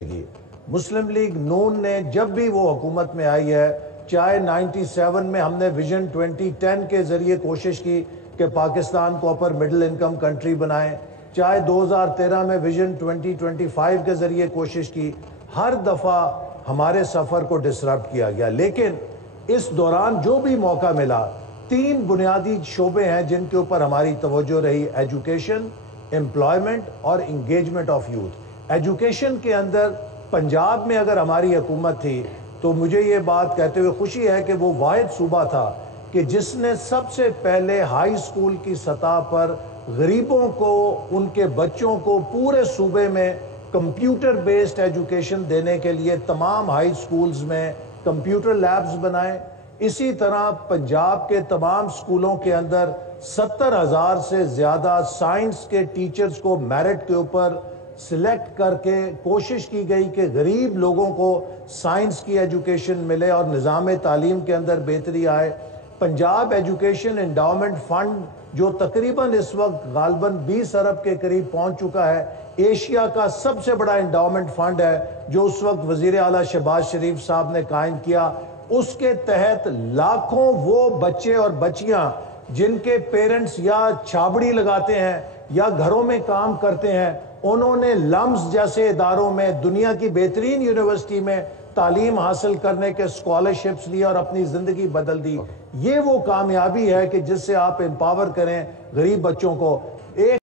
مسلم league نون نے جب بھی وہ حکومت میں آئی ہے، چاہے 97 میں ہم نے ویژن 2010 کے ذریعے کوشش کی کہ پاکستان کو اپر مڈل انکم کنٹری بنائیں، چاہے 2013 میں ویژن 2025 کے ذریعے کوشش کی، ہر دفعہ ہمارے سفر کو ڈسرپٹ کیا گیا۔ لیکن اس دوران جو بھی موقع ملا، 3 بنیادی شعبے ہیں جن کے اوپر ہماری توجہ رہی: ایجوکیشن، امپلائمنٹ اور انگیجمنٹ آف یوتھ۔ ایجوکیشن کے اندر پنجاب میں اگر ہماری حکومت تھی تو مجھے یہ بات کہتے ہوئے خوشی ہے کہ وہ واحد صوبہ تھا کہ جس نے سب سے پہلے ہائی سکول کی سطح پر غریبوں کو، ان کے بچوں کو پورے صوبے میں کمپیوٹر بیسڈ ایجوکیشن دینے کے لیے تمام ہائی سکولز میں کمپیوٹر لیبز بنائے۔ اسی طرح پنجاب کے تمام سکولوں کے اندر 70,000 سے زیادہ سائنس کے ٹیچرز کو میرٹ کے اوپر سلیکٹ کر کے کوشش کی گئی کہ غریب لوگوں کو سائنس کی ایجوکیشن ملے اور نظام تعلیم کے اندر بہتری آئے۔ پنجاب ایجوکیشن انڈاؤمنٹ فنڈ جو تقریباً اس وقت غالباً 20 ارب کے قریب پہنچ چکا ہے، ایشیا کا سب سے بڑا انڈاؤمنٹ فنڈ ہے جو اس وقت وزیر اعلیٰ شہباز شریف صاحب نے قائم کیا۔ اس کے تحت لاکھوں وہ بچے اور بچیاں جن کے پیرنٹس یا چھابڑی لگاتے ہیں یا گھروں میں کام کرتے ہیں، انہوں نے لمز جیسے اداروں میں، دنیا کی بہترین یونیورسٹی میں تعلیم حاصل کرنے کے اسکالرشپس لیے اور اپنی زندگی بدل دی۔ یہ وہ کامیابی ہے کہ جس سے آپ امپاور کریں غریب بچوں کو۔ ایک